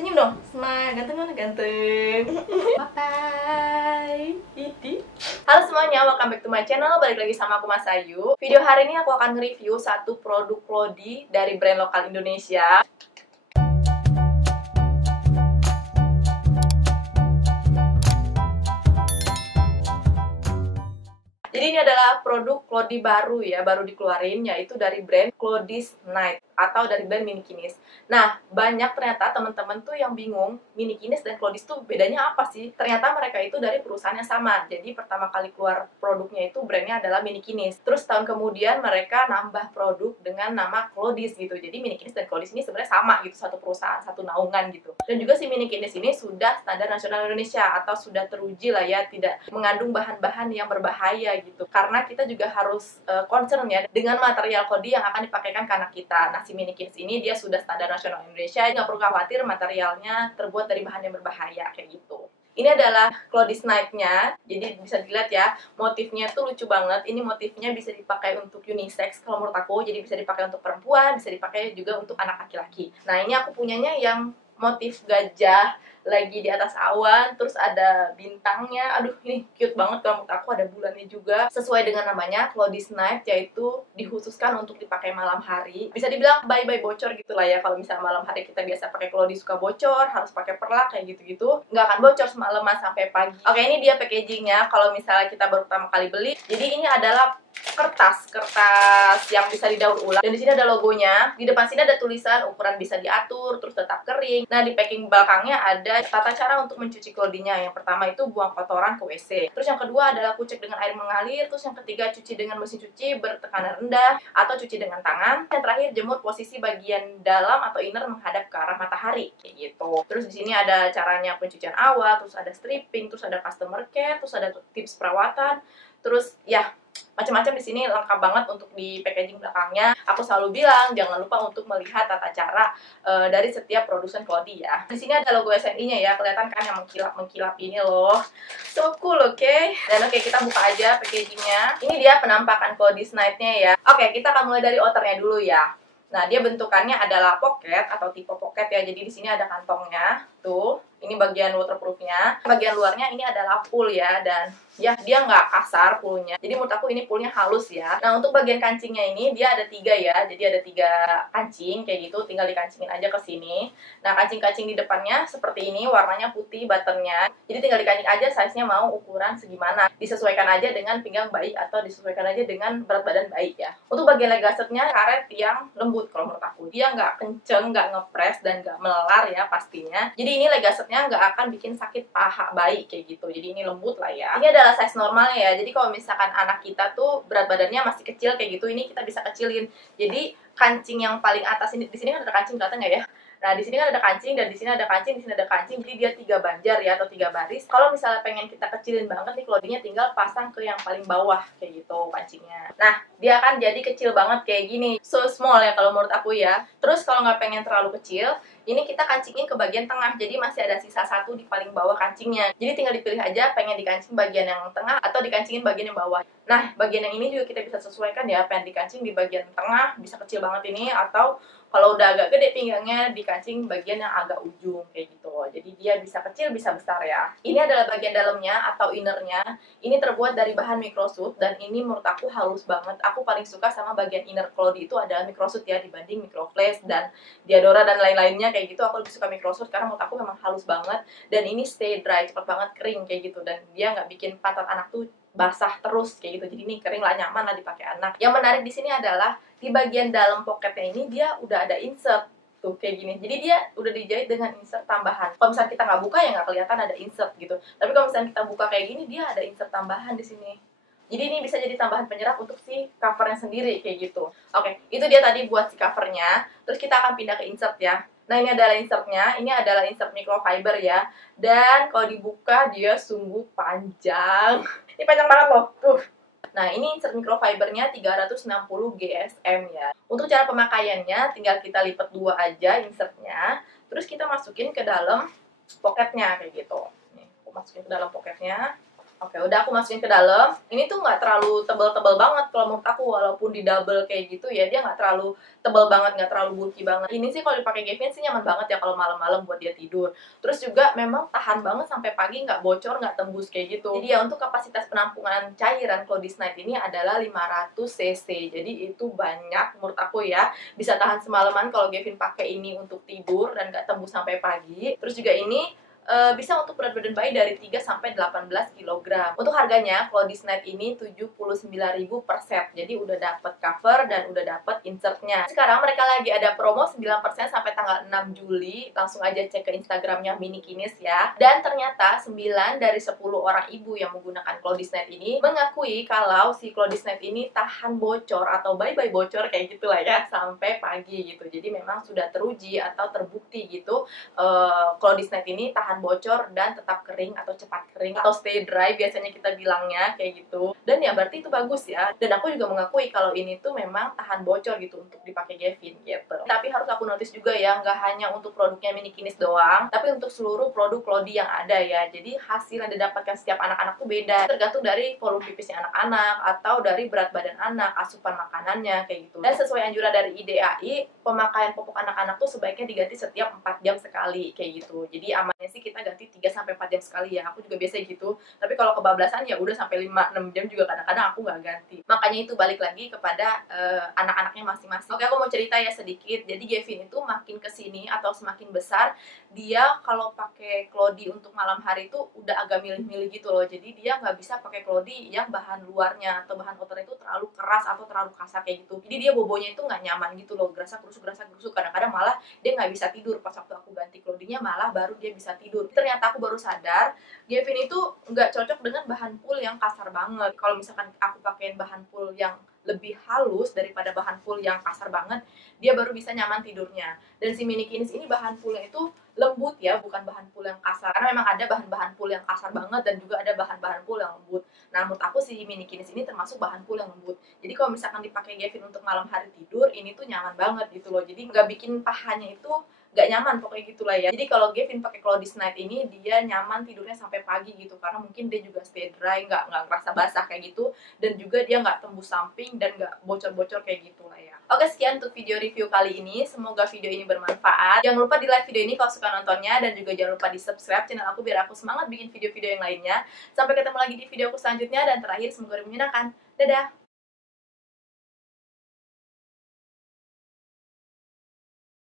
Senyum dong, smile, ganteng mana ganteng. Bye. Halo semuanya, welcome back to my channel. Balik lagi sama aku Mas Ayu. Video hari ini aku akan nge-review satu produk Clody dari brand lokal Indonesia. Jadi ini adalah produk Clody baru ya, baru dikeluarin, yaitu dari brand Clody's Night atau dari brand Minikinis. Nah, banyak ternyata teman-teman tuh yang bingung Minikinis dan Clody's tuh bedanya apa sih? Ternyata mereka itu dari perusahaan yang sama. Jadi pertama kali keluar produknya itu brandnya adalah Minikinis. Terus tahun kemudian mereka nambah produk dengan nama Clody's gitu. Jadi Minikinis dan Clody's ini sebenarnya sama gitu, satu perusahaan, satu naungan gitu. Dan juga si Minikinis ini sudah standar nasional Indonesia atau sudah teruji lah ya, tidak mengandung bahan-bahan yang berbahaya gitu. Karena kita juga harus concern ya dengan material Clody yang akan dipakaikan ke anak kita. Nah, si Minikinis ini dia sudah standar nasional Indonesia, nggak perlu khawatir materialnya terbuat dari bahan yang berbahaya kayak gitu. Ini adalah Clody's Night-nya, jadi bisa dilihat ya, motifnya tuh lucu banget. Ini motifnya bisa dipakai untuk unisex kalau menurut aku, jadi bisa dipakai untuk perempuan, bisa dipakai juga untuk anak laki-laki. Nah, ini aku punyanya yang motif gajah lagi di atas awan, terus ada bintangnya. Aduh, ini cute banget kalau menurut aku, ada bulannya juga. Sesuai dengan namanya, Clody's Night, yaitu dikhususkan untuk dipakai malam hari. Bisa dibilang bye-bye bocor gitu lah ya. Kalau misalnya malam hari kita biasa pakai Clody suka bocor, harus pakai perlak kayak gitu-gitu, nggak akan bocor semalaman sampai pagi. Oke, ini dia packagingnya kalau misalnya kita baru pertama kali beli. Jadi ini adalah kertas yang bisa didaur ulang, dan di sini ada logonya. Di depan sini ada tulisan ukuran bisa diatur, terus tetap kering. Nah, di packing belakangnya ada tata cara untuk mencuci Clodynya. Yang pertama itu buang kotoran ke WC, terus yang kedua adalah kucek dengan air mengalir, terus yang ketiga cuci dengan mesin cuci bertekanan rendah atau cuci dengan tangan, yang terakhir jemur posisi bagian dalam atau inner menghadap ke arah matahari kayak gitu. Terus di sini ada caranya pencucian awal, terus ada stripping, terus ada customer care, terus ada tips perawatan, terus ya macam-macam. Di sini lengkap banget untuk di packaging belakangnya. Aku selalu bilang jangan lupa untuk melihat tata cara dari setiap produsen Clody ya. Di sini ada logo SNI-nya ya, kelihatan kan yang mengkilap ini loh. So cool, oke? Dan oke, kita buka aja packagingnya. Ini dia penampakan Clody's Night-nya ya. Oke, kita akan mulai dari outernya dulu ya. Nah, dia bentukannya adalah pocket atau tipe pocket ya. Jadi di sini ada kantongnya. Tuh, ini bagian waterproofnya. Bagian luarnya ini adalah full ya, dan ya dia nggak kasar poolnya. Jadi menurut aku ini poolnya halus ya. Nah, untuk bagian kancingnya ini dia ada 3 ya. Jadi ada 3 kancing kayak gitu. Tinggal dikancingin aja ke sini. Nah, kancing-kancing di depannya seperti ini, warnanya putih buttonnya. Jadi tinggal dikancing aja size-nya mau ukuran segimana. Disesuaikan aja dengan pinggang bayi atau disesuaikan aja dengan berat badan bayi ya. Untuk bagian leg gassetnya karet yang lembut kalau menurut aku. Dia nggak kenceng, nggak ngepres, dan nggak melar ya pastinya. Jadi ini leg gassetnya nggak akan bikin sakit paha bayi kayak gitu. Jadi ini lembut lah ya. Ini adalah size normalnya ya. Jadi kalau misalkan anak kita tuh berat badannya masih kecil kayak gitu, ini kita bisa kecilin. Jadi kancing yang paling atas ini, di sini kan ada kancing, kelihatan nggak ya? Nah, di sini kan ada kancing, dan di sini ada kancing, di sini ada kancing. Jadi dia 3 banjar ya, atau 3 baris. Kalau misalnya pengen kita kecilin banget nih Clodynya, tinggal pasang ke yang paling bawah kayak gitu kancingnya. Nah, dia akan jadi kecil banget kayak gini. So small ya kalau menurut aku ya. Terus kalau nggak pengen terlalu kecil, ini kita kancingin ke bagian tengah. Jadi masih ada sisa 1 di paling bawah kancingnya. Jadi tinggal dipilih aja pengen dikancing bagian yang tengah atau dikancingin bagian yang bawah. Nah, bagian yang ini juga kita bisa sesuaikan ya. Pengen dikancing di bagian tengah, bisa kecil banget ini, atau kalau udah agak gede pinggangnya, dikancing bagian yang agak ujung kayak gitu. Jadi dia bisa kecil, bisa besar ya. Ini adalah bagian dalamnya atau innernya. Ini terbuat dari bahan microsuit, dan ini menurut aku halus banget. Aku paling suka sama bagian inner Clody itu adalah microsuit ya, dibanding microflash dan Diadora dan lain-lainnya kayak gitu. Aku lebih suka microsuit karena menurut aku memang halus banget, dan ini stay dry, cepet banget kering kayak gitu, dan dia nggak bikin pantat anak tuh basah terus kayak gitu. Jadi ini kering lah, nyaman lah dipakai anak. Yang menarik di sini adalah di bagian dalam pocketnya ini dia udah ada insert tuh kayak gini. Jadi dia udah dijahit dengan insert tambahan. Kalau misalnya kita nggak buka ya nggak kelihatan ada insert gitu. Tapi kalau misalnya kita buka kayak gini, dia ada insert tambahan di sini. Jadi ini bisa jadi tambahan penyerap untuk si covernya sendiri kayak gitu. Oke, itu dia tadi buat si covernya. Terus kita akan pindah ke insert ya. Nah, ini adalah insertnya. Ini adalah insert microfiber ya. Dan kalau dibuka dia sungguh panjang. Ini panjang banget loh. Tuh. Nah, ini insert microfibernya 360 GSM ya. Untuk cara pemakaiannya, tinggal kita lipat 2 aja insertnya. Terus kita masukin ke dalam pocketnya kayak gitu. Nih, aku masukin ke dalam pocketnya. Oke, udah aku masukin ke dalam. Ini tuh nggak terlalu tebel-tebel banget kalau menurut aku, walaupun di double kayak gitu ya, dia nggak terlalu tebel banget, nggak terlalu bulky banget. Ini sih kalau dipakai Gavin sih nyaman banget ya kalau malam-malam buat dia tidur. Terus juga memang tahan banget sampai pagi, nggak bocor, nggak tembus kayak gitu. Jadi ya untuk kapasitas penampungan cairan Clodis Night ini adalah 500 cc. Jadi itu banyak menurut aku ya. Bisa tahan semalaman kalau Gavin pakai ini untuk tidur dan nggak tembus sampai pagi. Terus juga ini bisa untuk berat badan bayi dari 3 sampai 18 kg. Untuk harganya, Clodis Night ini 79.000 per set. Jadi udah dapet cover dan udah dapet insertnya. Sekarang mereka lagi ada promo 9% sampai tanggal 6 Juli. Langsung aja cek ke Instagramnya Minikinis ya. Dan ternyata 9 dari 10 orang ibu yang menggunakan Clodis Night ini mengakui kalau si Clodis Night ini tahan bocor atau bye-bye bocor kayak gitulah ya sampai pagi gitu. Jadi memang sudah teruji atau terbukti gitu Clodis Night ini tahan bocor dan tetap kering atau cepat kering atau stay dry biasanya kita bilangnya kayak gitu. Dan ya berarti itu bagus ya. Dan aku juga mengakui kalau ini tuh memang tahan bocor gitu untuk dipakai Gavin gitu. Tapi harus aku notice juga ya, nggak hanya untuk produknya Minikinis doang, tapi untuk seluruh produk Clody yang ada ya. Jadi hasil yang didapatkan setiap anak-anak tuh beda, tergantung dari volume pipisnya anak-anak atau dari berat badan anak, asupan makanannya kayak gitu. Dan sesuai anjuran dari IDAI, pemakaian popok anak-anak tuh sebaiknya diganti setiap 4 jam sekali kayak gitu. Jadi amannya sih kita ganti 3-4 jam sekali ya. Aku juga biasa gitu. Tapi kalau kebablasan ya udah sampai 5-6 jam juga kadang-kadang aku nggak ganti. Makanya itu balik lagi kepada anak-anaknya masing-masing. Oke, aku mau cerita ya sedikit. Jadi Gavin itu makin kesini atau semakin besar, dia kalau pakai Clody untuk malam hari itu udah agak milih-milih gitu loh. Jadi dia nggak bisa pakai Clody yang bahan luarnya atau bahan outernya itu terlalu keras atau terlalu kasar kayak gitu. Jadi dia bobonya itu nggak nyaman gitu loh, gerasa gerusuk. Kadang-kadang malah dia nggak bisa tidur. Pas waktu aku ganti Clody-nya malah baru dia bisa tidur. Ternyata aku baru sadar Gavin itu nggak cocok dengan bahan pool yang kasar banget. Kalau misalkan aku pakein bahan pool yang lebih halus daripada bahan pool yang kasar banget, dia baru bisa nyaman tidurnya. Dan si Minikinis ini bahan poolnya itu lembut ya, bukan bahan pool yang kasar. Karena memang ada bahan-bahan pool yang kasar banget dan juga ada bahan-bahan pool yang lembut. Nah, menurut aku si Minikinis ini termasuk bahan pool yang lembut. Jadi kalau misalkan dipakai Gavin untuk malam hari tidur, ini tuh nyaman banget gitu loh. Jadi nggak bikin pahanya itu nggak nyaman pokoknya gitulah ya. Jadi kalau Gavin pakai Clodis Night ini dia nyaman tidurnya sampai pagi gitu, karena mungkin dia juga stay dry, nggak ngerasa basah kayak gitu, dan juga dia nggak tembus samping dan nggak bocor-bocor kayak gitulah ya. Oke, sekian untuk video review kali ini. Semoga video ini bermanfaat. Jangan lupa di like video ini kalau suka nontonnya, dan juga jangan lupa di subscribe channel aku biar aku semangat bikin video-video yang lainnya. Sampai ketemu lagi di video aku selanjutnya, dan terakhir semoga menyenangkan. Dadah!